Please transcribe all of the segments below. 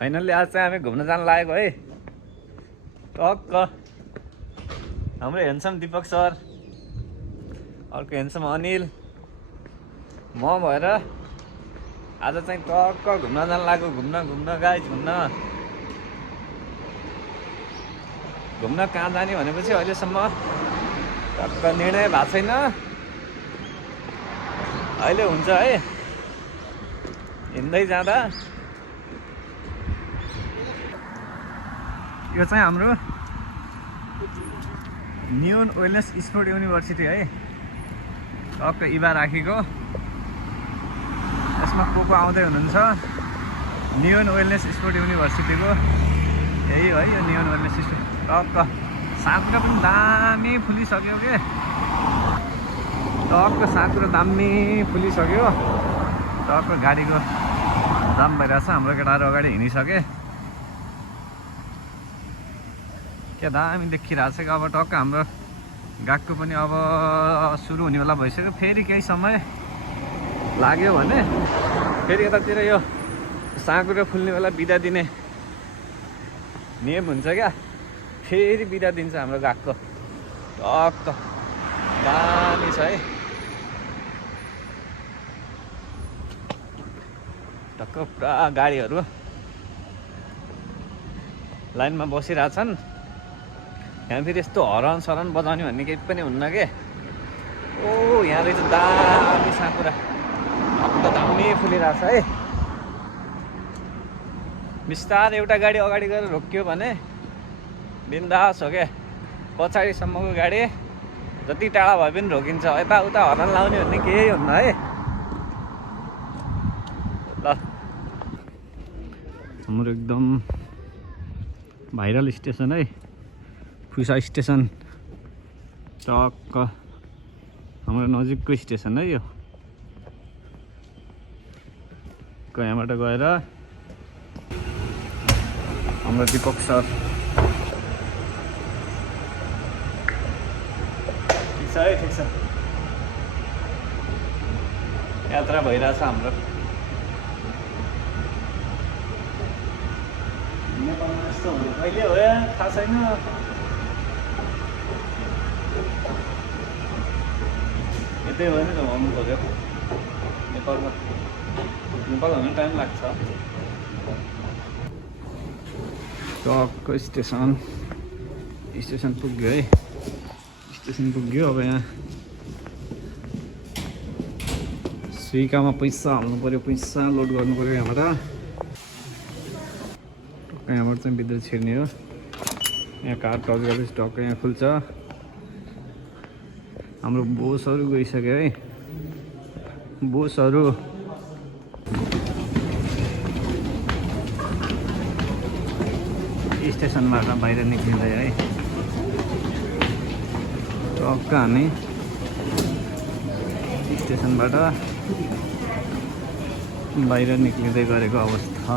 Finally आज चाहिँ हामी घुम्न जान लागेको है। टक्क हाम्रो ह्यान्डसम दिपक सर, अर्को ह्यान्डसम अनिल, म भएर आज चाहिँ टक्क घुम्न जान लागेको। घुम्न गाइज घुम्न कहाँ जाने भनेपछि अहिलेसम्म टक्क निर्णय भएको छैन। अहिले हुन्छ है। हिँड्दै जाँदा यो चाहिँ हाम्रो न्युन वेलनेस स्पोर्ट युनिभर्सिटी है। टक्क इभा राखेको यसमा को आउँदै हुनुहुन्छ। न्युन वेलनेस स्पोर्ट युनिभर्सिटीको यही है यो न्युन वेलनेस स्पोर्ट। टक्क साँघुरो पनि दामी फुलिसक्यो के। टक्क साँघुरो दामी फुलिसक्यो। टक्क गाडीको जाम भइरहेछ। हाम्रो केटाहरू अगाडि हिँडिसके के दामी देखिरहेको छ कि। अब टक्क हाम्रो गागको पनि अब सुरु हुने बेला भइसक्यो। फेरि केही समय लाग्यो भने फेरि यतातिर यो साँघुरो फुल्ने बेला बिदा दिने नियम हुन्छ क्या। फेरि बिदा दिन्छ हाम्रो गागको। टक्क दामी छ है। टक्क पुरा गाडीहरू लाइनमा बसिरहेछन्। यहाँ फेरि यस्तो हरन सरन बजाउने भन्ने केही पनि हुन्न के। ओ यहाँ रहेछ दामी साँघुरा। टक्क दामी फुलिरहेछ है। बिस्तारै एउटा गाडी अगाडि गएर रोक्यो भने बिन्दास हो क्या। पछाडिसम्मको गाडी जति टाढा भए पनि रोकिन्छ। यताउता हरन लाउने भन्ने केही हुन्न है। ल हाम्रो एकदम भाइरल स्टेसन है, फुसा स्टेसन। टक्क हाम्रो नजिकको स्टेसन है यो। यहाँबाट गएर हाम्रो दिपक सर ठिक छ है। ठिक छ, यात्रा भइरहेछ हाम्रो। नेपालमा यस्तो हुनु कहिले हो या थाहा छैन। यतै हो नि त भन्नु खोज्यो। नेपाल हुनु टाइम लाग्छ। टक्क स्टेसन पुग्यो है। स्टेसन पुग्यो। अब यहाँ स्विकामा पैसा हाल्नु पऱ्यो। पैसा लोड गर्नु पऱ्यो यहाँबाट। यहाँबाट चाहिँ भित्र छिर्ने हो। यहाँ कार टच गरेपछि टक्क यहाँ खुल्छ। हाम्रो बोसहरू गइसक्यो है। बोसहरू स्टेसनबाट बाहिर निक्लिँदै है। टक्क हामी स्टेसनबाट बाहिर निक्लिँदै गरेको अवस्था।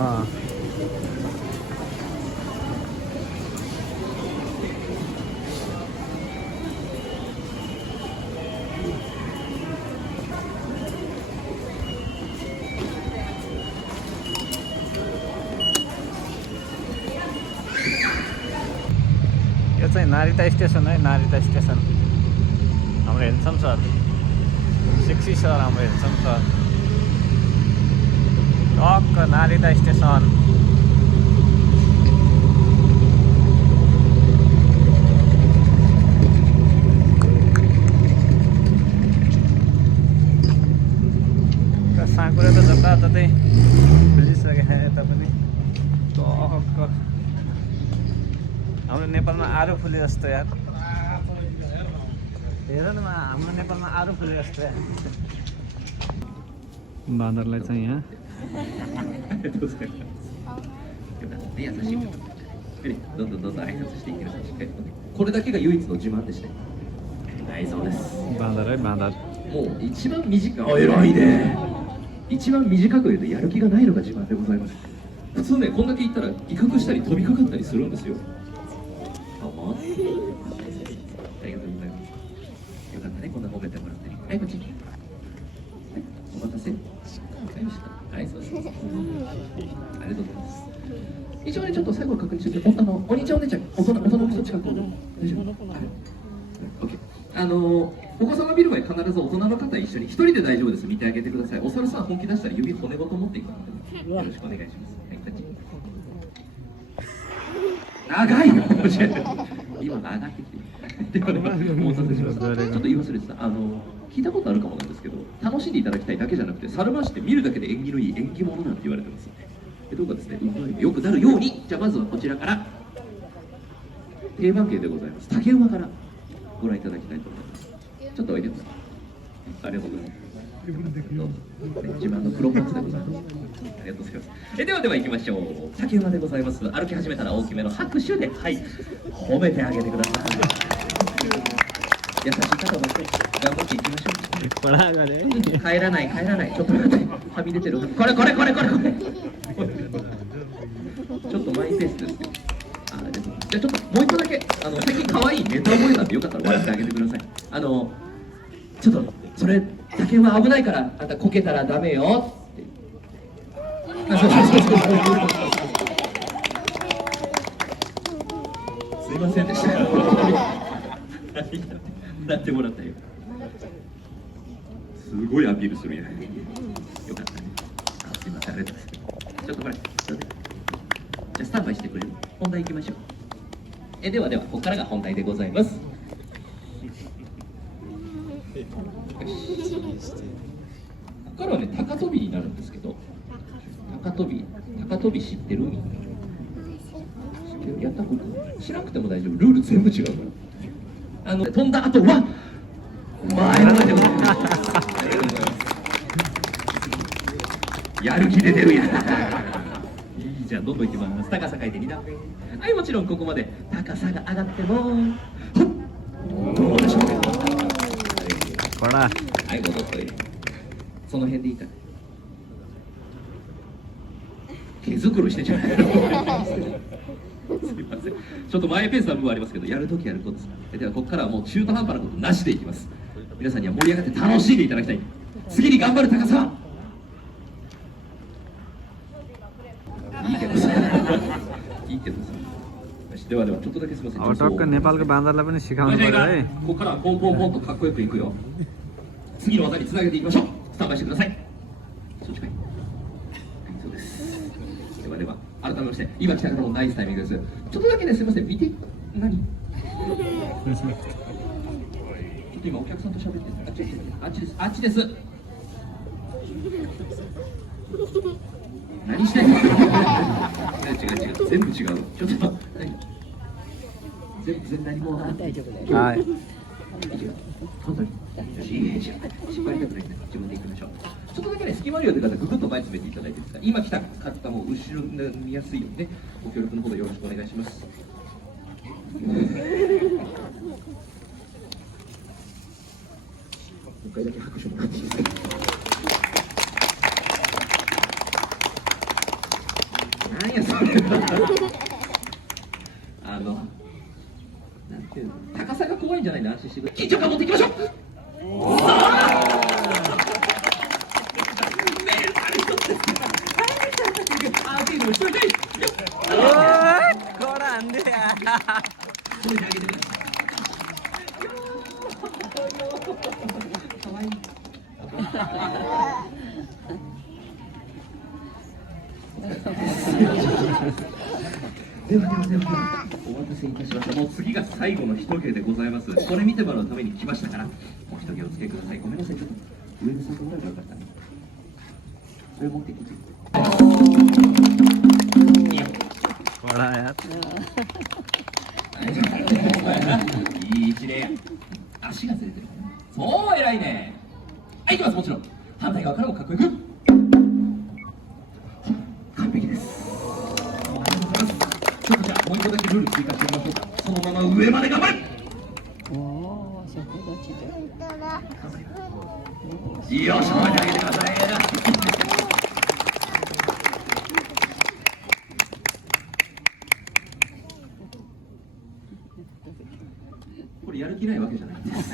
यो चाहिँ नारिता स्टेसन है। नारिता स्टेसन हाम्रो ह्यान्डसम सर, सेक्सी सर, हाम्रो ह्यान्डसम सर। टक्क नारिता स्टेसन। साँघुरो त जताततै फुलिसक्यो यता पनि। टक्क हाम्रो नेपालमा आरो फुले जस्तो यार। हेर न हाम्रो नेपालमा आरो फुले जस्तो यार। बाँदरलाई चाहिँ यहाँ बाँदर है बाँदर।一番短く言うとやる気がないのが自慢でございます。普通ね、こんだけ言ったら威嚇したり飛びかかったりするんですよ。どうも。ありがとうございます。よかったね、こんな褒めてもらって。はい、こっち。はい、お待たせ。わかりました。はい、そうです。ありがとうございます。一応ねちょっと最後は確認してて、お兄ちゃんお姉ちゃん大人の人近く大丈夫？はい。OK。お子様見る場合必ず大人の方一緒に、一人で大丈夫です。見てあげてください。お猿さん本気出したら指骨ごと持っていくので、よろしくお願いします。はい、タッチ。長いよ、今長いってではね、お待たせしました。ちょっと言い忘れてた。聞いたことあるかもなんですけど、楽しんでいただきたいだけじゃなくて、猿回しって見るだけで縁起のいい縁起物なんて言われてますので、どうかですね、運動にもよくなるように、じゃあまずはこちらから定番形でございます竹馬からご覧いただきたいと思います。ちょっとおいでください。ありがとうございます。自慢の黒パンツでございます。ありがとうございます。では行きましょう。竹馬でございます。歩き始めたら大きめの拍手で、はい、褒めてあげてください。優しい方ばっかり頑張っていきましょう。こらがね。帰らない、ちょっと待って、はみ出てる。これ。ちょっとマイペースです。じゃあちょっともう一個だけ、最近可愛いネタ覚えなんでよかったら笑ってあげてください。ちょっとそれ竹馬危ないからあんたこけたらダメよって。すいませんでした。なってもらったよ。すごいアピールするやん。よかったね。すいません、ありがとうございます。ちょっとこれ、じゃあスタンバイしてくれる？本題行きましょう。ではここからが本題でございます。ここからはね、高跳びになるんですけど、高跳び知ってる？やったこと知らなくても大丈夫。ルール全部違うから。飛んだ後は前のめりでございます。やる気出てるやん。いいじゃん、どんどんいきます。高さ変えて2段目。はい、もちろんここまで高さが上がってもどうでしょうか。こら。はい、戻っといて。その辺でいいから。毛づくろいしてちゃう。すみません。ちょっとマイペースな部分ありますけど、やるときやることです。ではここからはもう中途半端なことなしでいきます。皆さんには盛り上がって楽しんでいただきたい。次に頑張る高さはいいけどさ。いいけどさ。よし、ではちょっとだけすみません。टक्क नेपालको बाँदरलाई पनि सिकाउनु पर्यो है।ここからはポンポンとかっこよくいくよ。次の技につなげていきましょう。スタンバイしてください。そっちかい。はい、そうです。では改めまして今来た方もナイスタイミングです。ちょっとだけね、すみません、見て。何？ちょっと今お客さんと喋ってる。あっちです。何してんの？違う、全部違う。ちょっと全部何も大丈夫だよ。はい。本当に失敗したくないんで自分で行きましょう。ちょっとだけね、隙間あるようで方ぐぐっと前詰めていただいてですね、今来た方も後ろに見やすいようにね、ご協力のほどよろしくお願いします。もう一回だけ拍手もらっていいですか。何やそれ。なんていうの、高さが怖いんじゃないんで安心してくれ。緊張感持っていきましょう。ではお待たせいたしました。もう次が最後の一芸でございます。これ見てもらうために来ましたから、もう一芸お付けください。ごめんなさい、ちょっと上に下げらればよかったね。それ持ってきて。こらや。いい位置で足がずれてる。そう、偉いね。はい、いきます。もちろん反対側からもかっこよく。完璧です。ちょっとじゃあもう一個だけルール追加してみましょうか。そのまま上まで頑張れ。よし、褒めてあげてください。これやる気ないわけじゃないんです。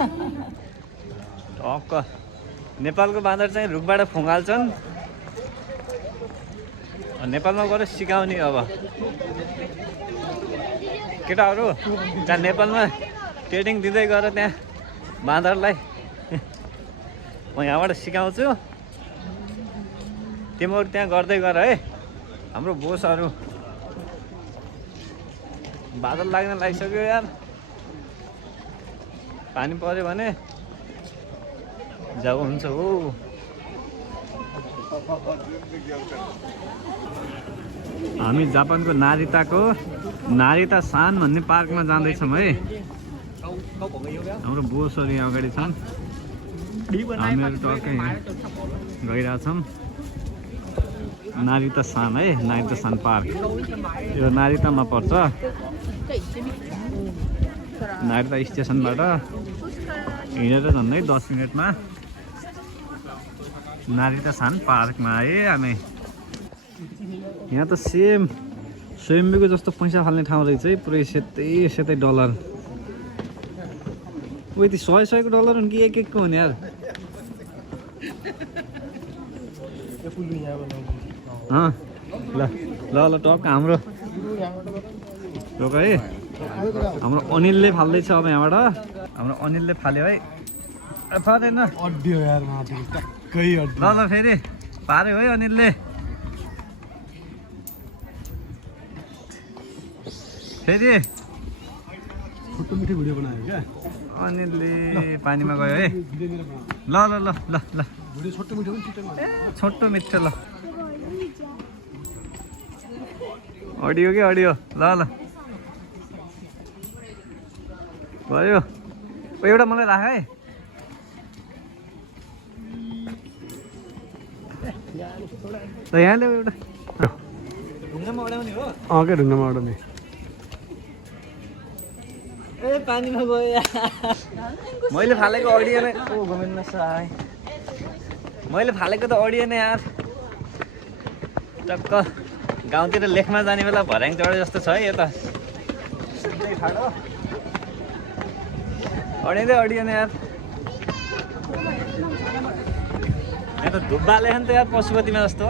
नेपालको बाँदर चाहिँ रुखबाट फुङ्गाल्छन् नेपालमा गएर सिकाउने अब केटाहरू त्यहाँ नेपालमा ट्रेनिङ दिँदै गएर त्यहाँ बाँदरलाई म यहाँबाट सिकाउँछु तिमीहरू त्यहाँ गर्दै गर है हाम्रो बोसहरू बादल लाग्न लागिसक्यो यार पानी पर्यो भने जाऊ हुन्छ हो हामी जापानको नारिता सान भन्ने पार्कमा जाँदैछौँ है हाम्रो बोसहरू यहाँ अगाडि छन् हामीहरू टक्कै यहाँ गइरहेछौँ नारिता सान है नारिता सान पार्क यो नारितामा पर्छ नारिता स्टेसनबाट हिँडेर झन्डै 10 मिनटमा नारिता सान पार्कमा आए हामी यहाँ त सेम स्वयम्बीको जस्तो पैसा फाल्ने ठाउँ रहेछ है पुरै सेतै डलर उयो ती 100 को डलर हुन् कि एक को हुन् यार ल ल ल टक हाम्रो रोक है हाम्रो अनिलले फाल्दैछ अब यहाँबाट हाम्रो अनिलले फाल्यो है फालेन ल ल फेरि पार्यो है अनिलले फेरि भिडियो बनायो क्या अनिलले पानीमा गयो है ल ल ल ल ल छोटो मिठो ल अडियो के अडियो ल ल भयो एउटा मलाई राख है ल यहाँ ल्याऊ एउटा ढुङ्गामा अड्याउने हो क्या ढुङ्गामा अड्याउने ए पानीमा गयो मैले फालेको अडियो नै ओ गोविन्द साई मैले फालेको त अडियो नै यार टक्क गाउँतिर लेखमा जाने बेला भर्याङ चढे जस्तो छ है यो त सिधै ठाडो अडियो नै यार यहाँ त धुब्बा लेखन त यार पशुपतिमा जस्तो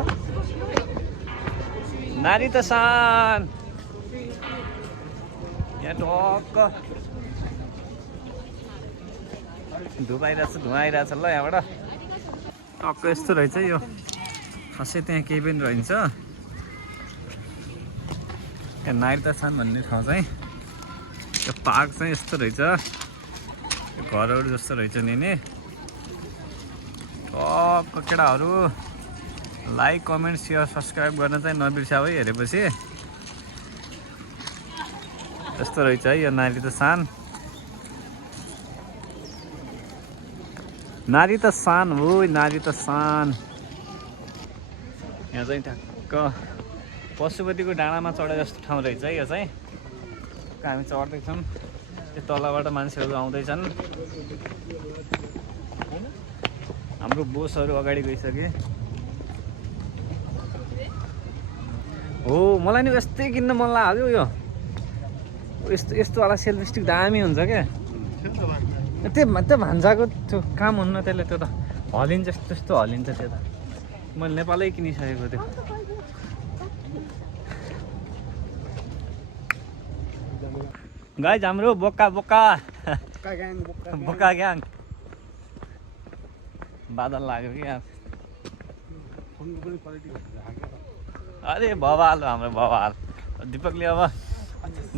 नारिता सान यहाँ टक्क धुवा आइरहेछ ल यहाँबाट टक्क यस्तो रहेछ यो खासै त्यहाँ केही पनि रहन्छ यहाँ नारिता सान भन्ने ठाउँ चाहिँ यो पार्क चाहिँ यस्तो रहेछ यो घरहरू जस्तो रहेछ नि टक्क केटाहरू लाइक कमेन्ट सेयर सब्सक्राइब गर्न चाहिँ नबिर्साऊ है हेरेपछि यस्तो रहेछ है यो नारिता सान हो नारिता सान यहाँ चाहिँ ठ्याक्क पशुपतिको डाँडामा चढे जस्तो ठाउँ रहेछ है यो चाहिँ हामी चढ्दैछौँ त्यो तलबाट मान्छेहरू आउँदैछन् हाम्रो बोसहरू अगाडि गइसके हो मलाई नि यस्तै किन्न मन लाग्यो यो यस्तो वाला सेल्फी स्टिक दामी हुन्छ क्या त्यो भान्साको त्यो काम हुन्न त्यसले त्यो त हलिन्छ त्यस्तो हलिन्छ त्यो त मैले नेपालै किनिसकेको त्यो गाइज हाम्रो बोका ग्याङ बादल लाग्यो कि यार अरे बवाल हाम्रो बवाल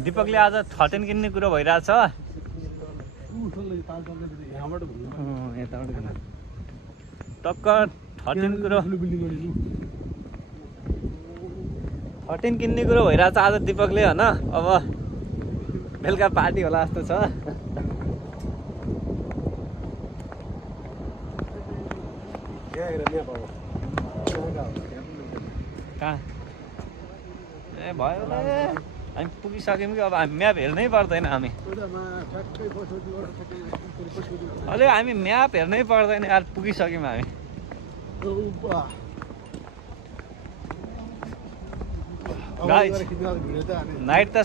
दिपकले आज 13 किन्ने कुरो भइरहेछ टक्क 13 किन्ने कुरो भइरहेछ आज दिपकले होइन अब बेलुका पार्टी होला जस्तो छ कहाँ ए भयो हामी पुगिसक्यौँ कि अब हामी म्याप हेर्नै पर्दैन हामी अझै हामी म्याप हेर्नै पर्दैन यार पुगिसक्यौँ हामी गाइज नाइट द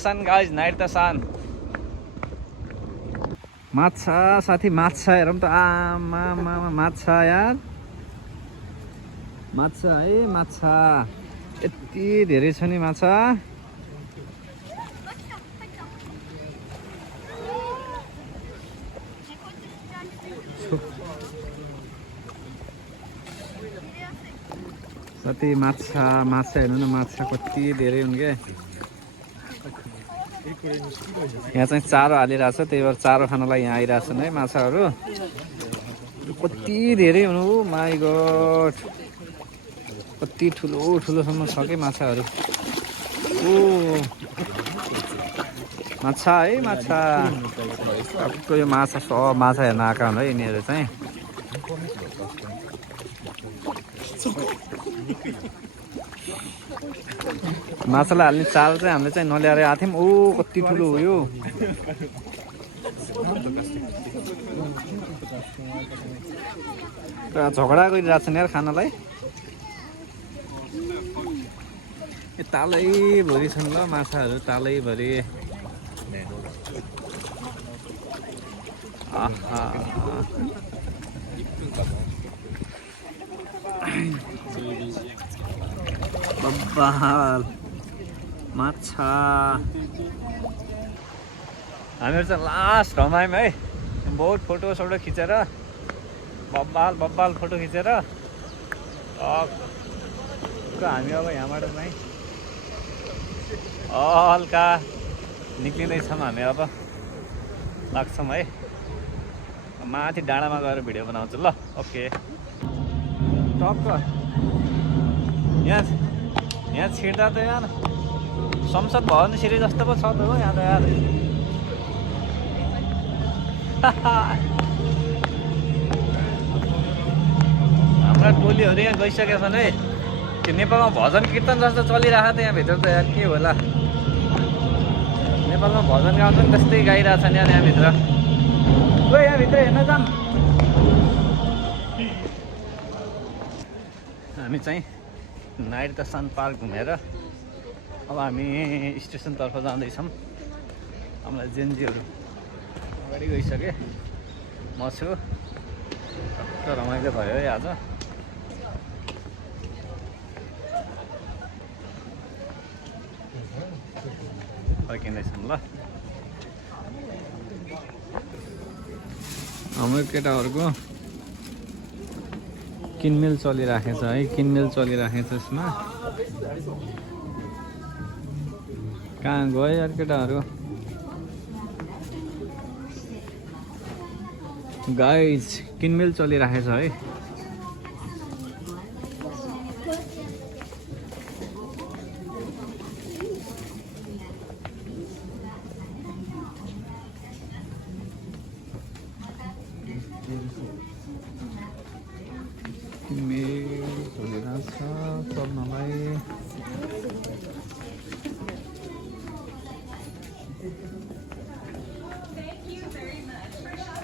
सन माछा साथी माछा हेरौँ त आमा माछा यार माछा है माछा यति कति धेरै छ नि माछा। कति माछा हेर्नु न, माछा कति धेरै हुन् क्या। यहाँ चाहिँ चारो हालिरहेछ, त्यही भएर चारो खानलाई यहाँ आइरहेछन् है माछाहरू। कति धेरै हुनु, माई गॉड, कति ठुलोसम्म छ कि माछाहरू। ओ माछा है, माछा टक्क यो माछा सब माछा हेर्न आएका हुन् है यिनीहरू चाहिँ। माछालाई हाल्ने चाल चाहिँ हामीले चाहिँ नल्याएर आएको थियौँ। ओ कति ठुलो हो यो। झगडा गरिरहेछन् यार खानालाई। यो तालैभरि छन् ल माछाहरू, तालैभरि। आहा बब्बाल माछा। हामीहरू चाहिँ लास्ट रमायौँ है, बहुत फोटोसोटो खिचेर, बब्बाल फोटो खिचेर हामी अब यहाँबाट चाहिँ हल्का निक्लिँदैछौँ। हामी अब लाग्छौँ है, माथि डाँडामा गएर भिडियो बनाउँछु ल। ओके, टक्क यहाँ छिर्दा त यार संसद भवन सिँढी जस्तो पो छ त हो यहाँ त यार। हाम्रा टोलीहरू यहाँ गइसकेका छन् है। त्यो नेपालमा भजन कीर्तन जस्तो चलिरहेको त यहाँभित्र त यार, के होला। नेपालमा भजन गाउँछन् त्यस्तै गाइरहेछन् यार यहाँभित्र। ओ यहाँभित्र हेर्न जाऊँ। हामी चाहिँ नाइट दर्शन पार्क घुमेर अब हामी स्टेसनतर्फ जाँदैछौँ। हामीलाई जेएनजीहरू अगाडि गइसके, म छु। टक्क रमाइलो भयो है आज। फर्किँदैछौँ ल। हाम्रो केटाहरूको किनमेल चलिराखेछ है, किनमेल चलिराखेछ यसमा। कहाँ गयो यार केटाहरू। गाइज किनमेल चलिराखेछ है।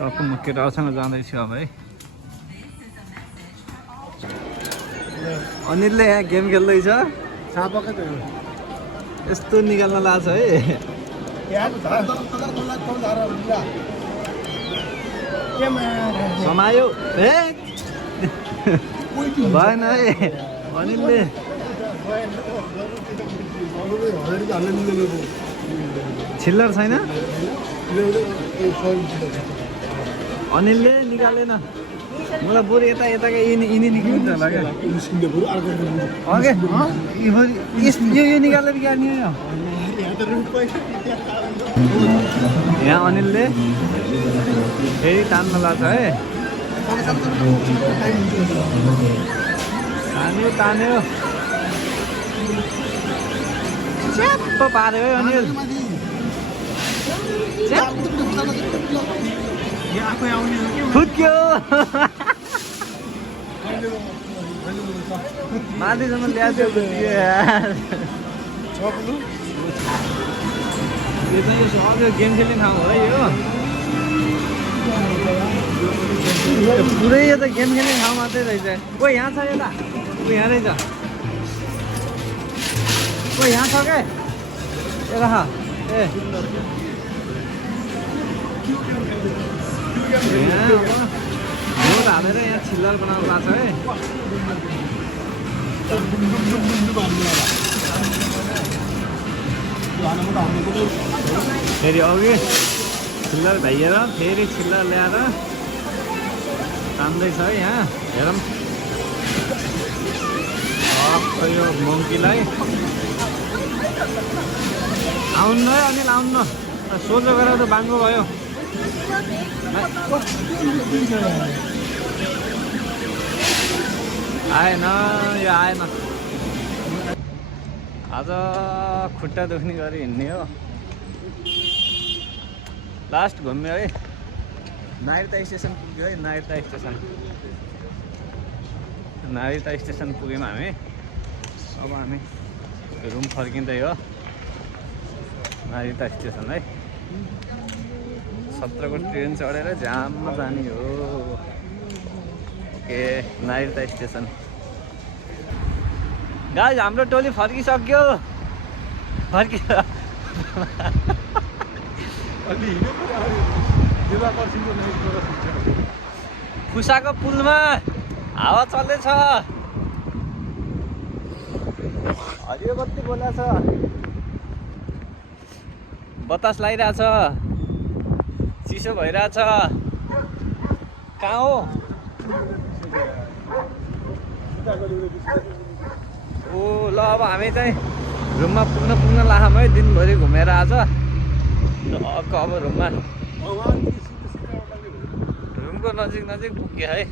टक्क म केटाहरूसँग जाँदैछु अब है। अनिलले यहाँ गेम खेल्दैछ, यस्तो निकाल्न लाग्छ है। समायो ए भएन है अनिलले। छिल्लर छैन अनिलले निकालेन। मलाई बरु यताकै यिनी निक्लिन्छ होला क्या। यो निकालेर गाड्ने हो। यहाँ अनिलले फेरि तान्न लाग्छ है। तान्यो च्याप्प पार्यो है अनिल। फुट्क्यो माथिसम्म ल्याएको यो चाहिँ यो गेम खेल्ने ठाउँ हो है यो। पुरै यो त गेम खेल्ने ठाउँ मात्रै रहेछ। ओ यहाँ छ यता, ओ यहाँ रहेछ, ओ यहाँ छ क्या यता। ए रोड हालेर यहाँ छिल्लर बनाउनु भएको छ है। फेरि अघि छिल्लर भ्याइएर फेरि छिल्लर ल्याएर तान्दैछ है यहाँ हेरौँ यो मङ्कीलाई आउनु है अनिल आउनु सोझो गरेर त बाङ्गो भयो आएन यो आएन आज खुट्टा दुख्ने गरी हिँड्ने हो लास्ट घुम्यो है नागरिकता स्टेसन पुग्यो है नागरिकता स्टेसन पुग्यौँ हामी अब हामी रुम फर्किँदै हो नागरिकता स्टेसन है 17 को ट्रेन चढेर जाममा जाने हो ओके नागरिकता स्टेसन गाइस हाम्रो टोली फर्किसक्यो फुसाको पुलमा हावा चल्दैछ हरियो बत्ती बोलाछ बतास लागिरहेछ चिसो भइरहेछ कहाँ हो ओ ल अब हामी चाहिँ रुममा पुग्न लाखौँ है दिनभरि घुमेर आज अब रुममा रुमको नजिक पुग्यो है